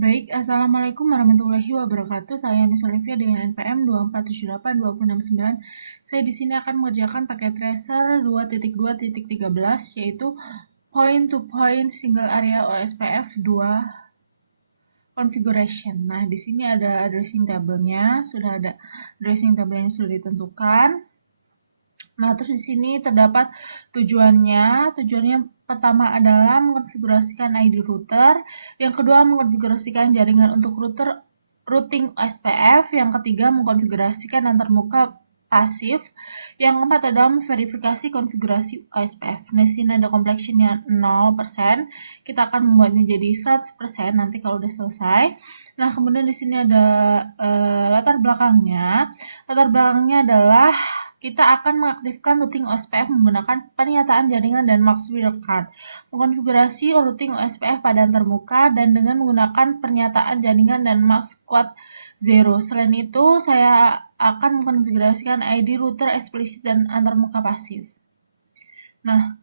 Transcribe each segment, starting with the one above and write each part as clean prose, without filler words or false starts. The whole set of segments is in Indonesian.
Baik, Assalamualaikum warahmatullahi wabarakatuh. Saya Nisa Olivia dengan NPM 2478-269. Saya di sini akan mengerjakan paket tracer 2.2.13 yaitu point to point single area OSPF 2 configuration. Nah, di sini ada addressing table-nya, sudah ada addressing table yang sudah ditentukan. Nah, terus di sini terdapat tujuannya. Tujuannya pertama adalah mengkonfigurasikan ID router, yang kedua mengkonfigurasikan jaringan untuk routing OSPF, yang ketiga mengkonfigurasikan antarmuka pasif, yang keempat adalah memverifikasi konfigurasi OSPF. Nah, di sini ada complexionnya 0%. Kita akan membuatnya jadi 100% nanti kalau udah selesai. Nah, kemudian di sini ada latar belakangnya. Latar belakangnya adalah kita akan mengaktifkan routing OSPF menggunakan pernyataan jaringan dan max wildcard, mengkonfigurasi routing OSPF pada antarmuka dan dengan menggunakan pernyataan jaringan dan max quad 0. Selain itu, saya akan mengkonfigurasikan ID router eksplisit dan antarmuka pasif. Nah,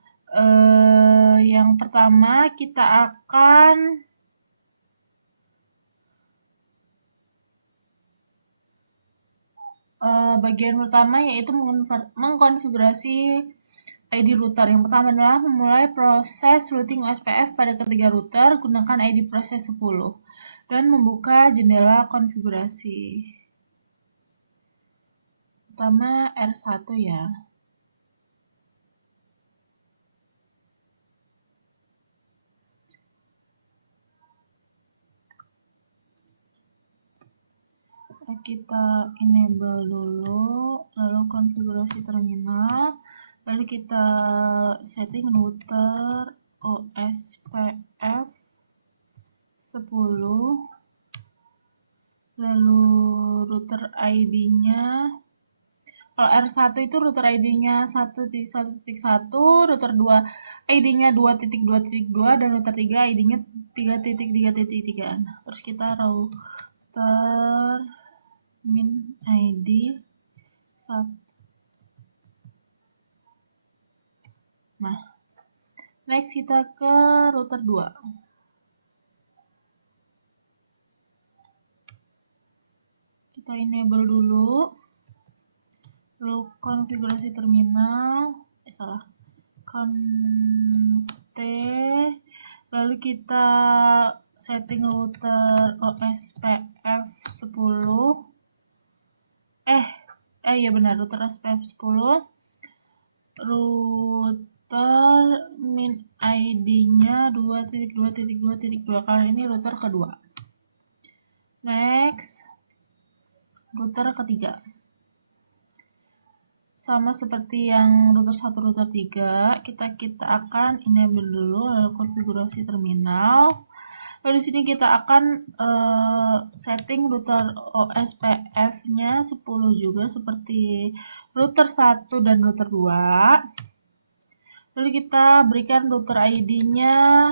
yang pertama kita akan bagian pertama yaitu mengkonfigurasi ID router. Yang pertama adalah memulai proses routing OSPF pada ketiga router, gunakan ID proses 10 dan membuka jendela konfigurasi. Pertama R1 ya. Kita enable dulu, lalu konfigurasi terminal, lalu kita setting router OSPF 10, lalu router ID-nya, kalau R1 itu router ID-nya 1.1.1, router 2 ID-nya 2.2.2, dan router 3 ID-nya 3.3.3. Nah, terus kita router min ID 1. Nah, next kita ke router 2. Kita enable dulu, lalu konfigurasi terminal, conft, lalu kita setting router OSPF 10. Ya benar, router OSPF 10. Router min ID-nya 2.2.2.2. Kali ini router kedua. Next, router ketiga. Sama seperti yang router 1, router 3, kita akan enable dulu, lalu konfigurasi terminal. Lalu di sini kita akan setting router OSPF-nya 10 juga seperti router 1 dan router 2. Lalu kita berikan router ID-nya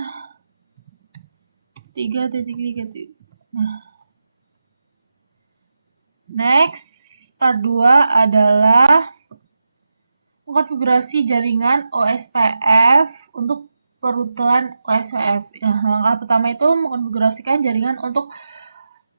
3.3. Nah, next, part 2 adalah mengkonfigurasi jaringan OSPF untuk perutan OSPF. Nah, langkah pertama itu mengkonfigurasikan jaringan untuk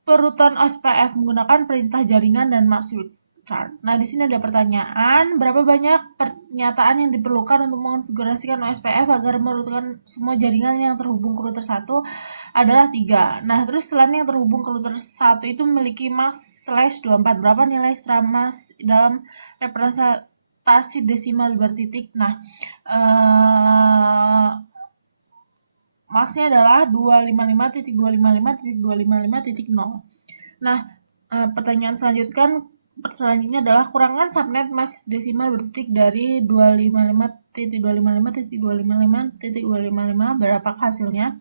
perutan OSPF menggunakan perintah jaringan dan max wildcard. Nah, di sini ada pertanyaan, berapa banyak pernyataan yang diperlukan untuk mengkonfigurasikan OSPF agar merutkan semua jaringan yang terhubung ke router 1 adalah 3. Nah, terus selain yang terhubung ke router 1 itu memiliki max/24. Berapa nilai mas dalam representasi desimal bertitik? Nah, maksnya adalah 255.255.255.0. Nah, pertanyaan selanjutnya adalah kurangkan subnet mas desimal bertitik dari 255.255.255.255. Berapakah hasilnya?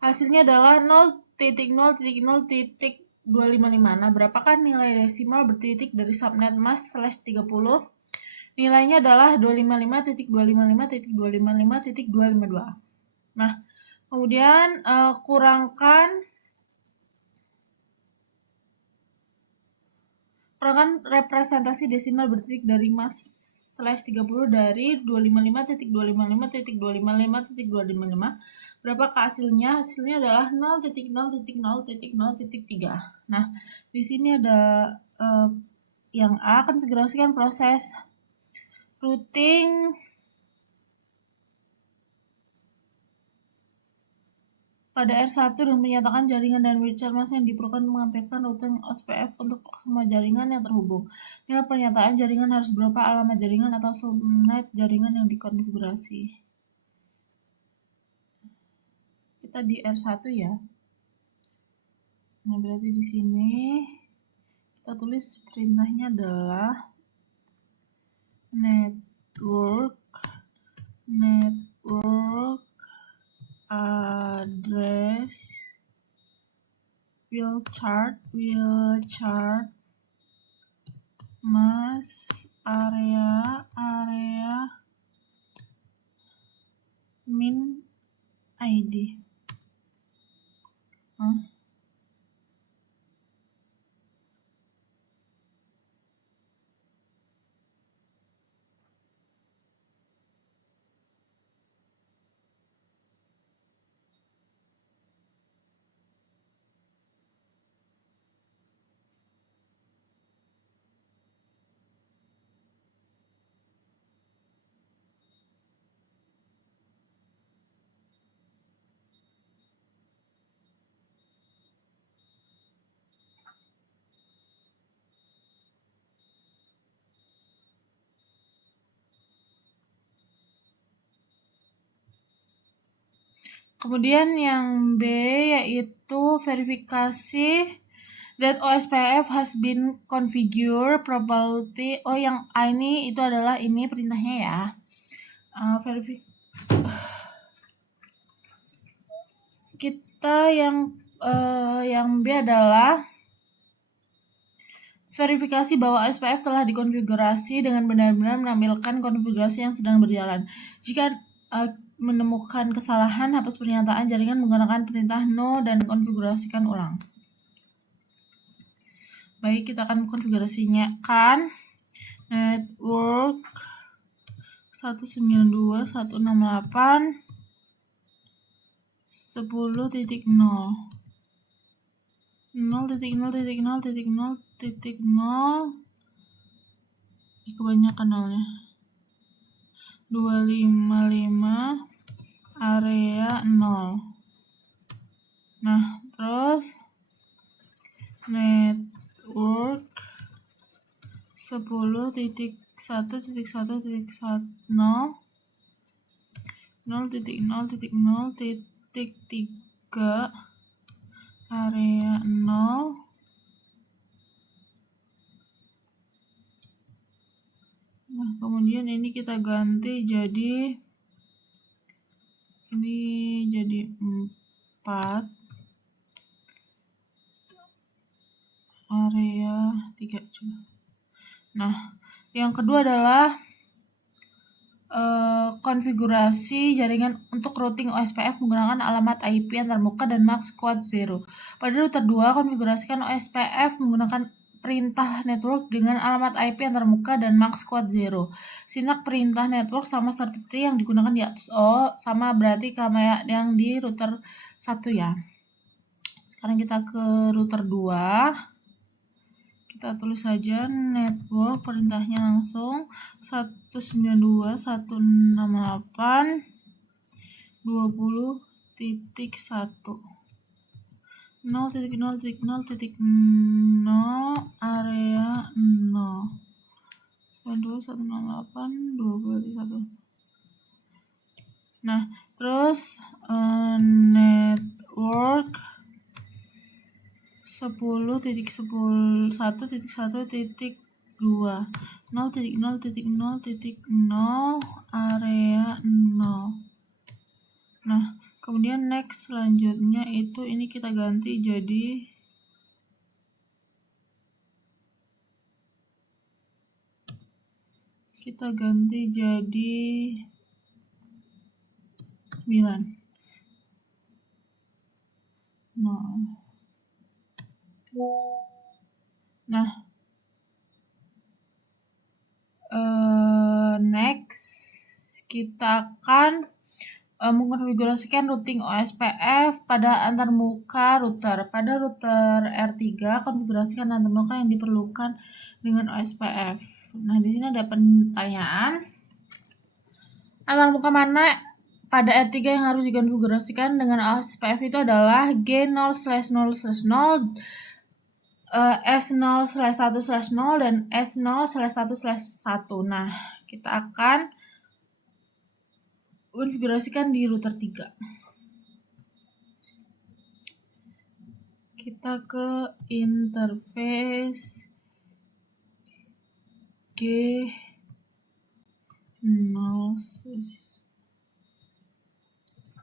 Hasilnya adalah 0.0.0.255. Nah, berapakah nilai desimal bertitik dari subnet mas/30? Nilainya adalah 255.255.255.252. Nah, kemudian kurangkan representasi desimal bertitik dari mas/30 dari 255.255.255.255 berapa hasilnya? Hasilnya adalah 0.0.0.0.3. Nah, di sini ada yang A, konfigurasikan proses routing pada R1 dengan menyatakan jaringan dan Richard Mas yang diperlukan mengaktifkan routing OSPF untuk semua jaringan yang terhubung. Nilai pernyataan jaringan harus berapa, alamat jaringan atau subnet jaringan yang dikonfigurasi. Kita di R1 ya. Nah, berarti di sini kita tulis perintahnya adalah network address will chart mask area min ID. Kemudian yang B yaitu verifikasi that OSPF has been configured properly. Oh, yang A ini itu adalah ini perintahnya ya. Kita yang B adalah verifikasi bahwa OSPF telah dikonfigurasi dengan benar-benar menampilkan konfigurasi yang sedang berjalan. Jika menemukan kesalahan, hapus pernyataan jaringan menggunakan perintah no dan konfigurasikan ulang. Baik, kita akan konfigurasinya kan network 192.168.10.0 0.0.0.0.0 kebanyakan nolnya 255 area 0. Nah, terus network 10.1.1.10 0.0.0.3 area 0. Nah, kemudian ini kita ganti jadi ini jadi 4 area 3 coba. Nah, yang kedua adalah konfigurasi jaringan untuk routing OSPF menggunakan alamat IP antarmuka dan MAC squad 0. Pada router 2, konfigurasikan OSPF menggunakan perintah network dengan alamat IP antarmuka dan MAC squad 0. Sintak perintah network sama seperti yang digunakan di atas. Oh, sama berarti kayak yang di router 1 ya. Sekarang kita ke router 2. Kita tulis saja network, perintahnya langsung 192.168.20.1 0.0.0.0 area 0 192.168.20.1. Nah, terus network 10.1.1.2 0.0.0.0 area 0. Nah, kemudian next selanjutnya itu ini kita ganti jadi jadi 9. Nah, next kita akan Mengkonfigurasikan routing OSPF pada antarmuka router. Pada router R3, konfigurasikan antarmuka yang diperlukan dengan OSPF. Nah, di sini ada pertanyaan. Antarmuka mana pada R3 yang harus dikonfigurasikan dengan OSPF itu adalah G0/0/0, S0/1/0 dan S0/1/1. Nah, kita akan konfigurasikan di router 3. Kita ke interface G0,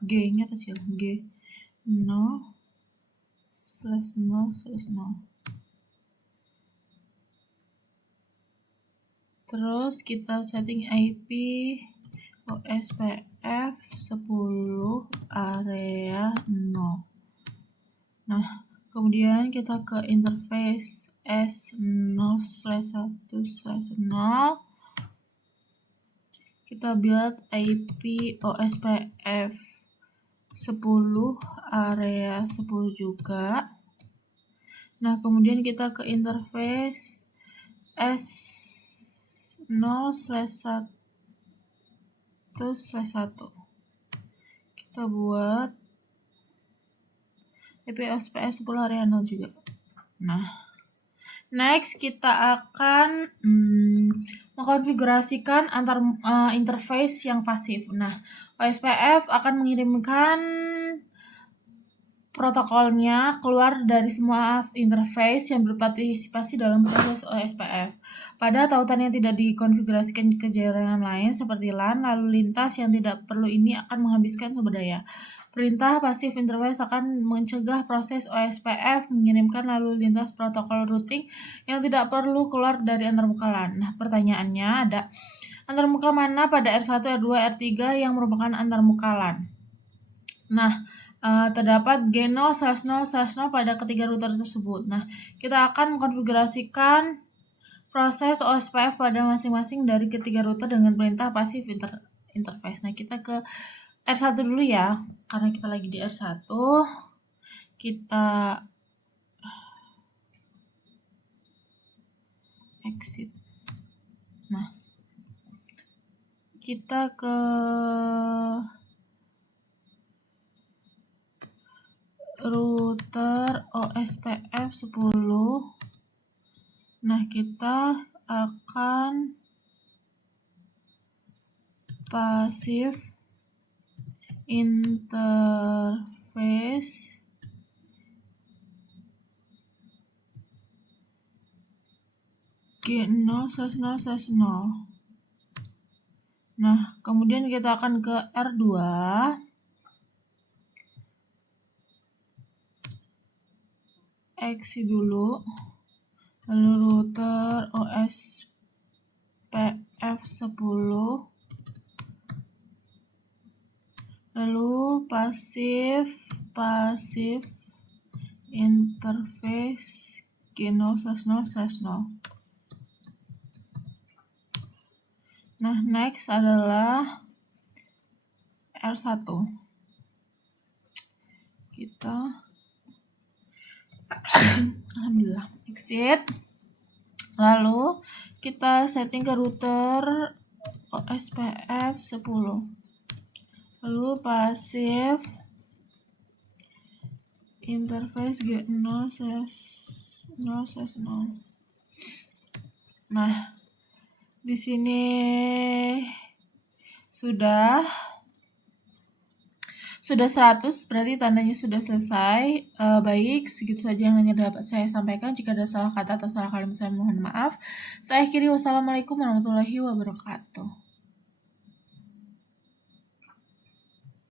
G-nya kecil, G0/0/0. Terus kita setting IP OSPF 10 area 0. Nah, kemudian kita ke interface S0/1/0. Kita buat IP OSPF 10 area 10 juga. Nah, kemudian kita ke interface S0/1/1. Kita buat IP OSPF 10 area 0 juga. Nah, next kita akan mengkonfigurasikan interface yang pasif. Nah, OSPF akan mengirimkan protokolnya keluar dari semua interface yang berpartisipasi dalam proses OSPF. Pada tautan yang tidak dikonfigurasikan ke jaringan lain seperti LAN, lalu lintas yang tidak perlu ini akan menghabiskan sumber daya. Perintah pasif interface akan mencegah proses OSPF mengirimkan lalu lintas protokol routing yang tidak perlu keluar dari antarmuka LAN. Nah, pertanyaannya ada, antarmuka mana pada R1, R2, R3 yang merupakan antarmuka LAN? Nah, terdapat G0/0/0 pada ketiga router tersebut. Nah, kita akan mengkonfigurasikan proses OSPF pada masing-masing dari ketiga router dengan perintah pasif interface. Nah, kita ke R1 dulu ya, karena kita lagi di R1. Kita exit. Nah, kita ke router OSPF 10. Nah, kita akan pasif interface G0/0/0. Nah, kemudian kita akan ke R2. Exit dulu. Lalu router OSPF 10. Lalu pasif interface G0/0/0. Nah, next adalah R1. Kita alhamdulillah exit. Lalu kita setting ke router OSPF 10. Lalu pasif interface G0/0/0. Nah, di sini sudah 100, berarti tandanya sudah selesai. Baik, segitu saja yang hanya dapat saya sampaikan. Jika ada salah kata atau salah kalimat, saya mohon maaf. Saya akhiri, wassalamualaikum warahmatullahi wabarakatuh.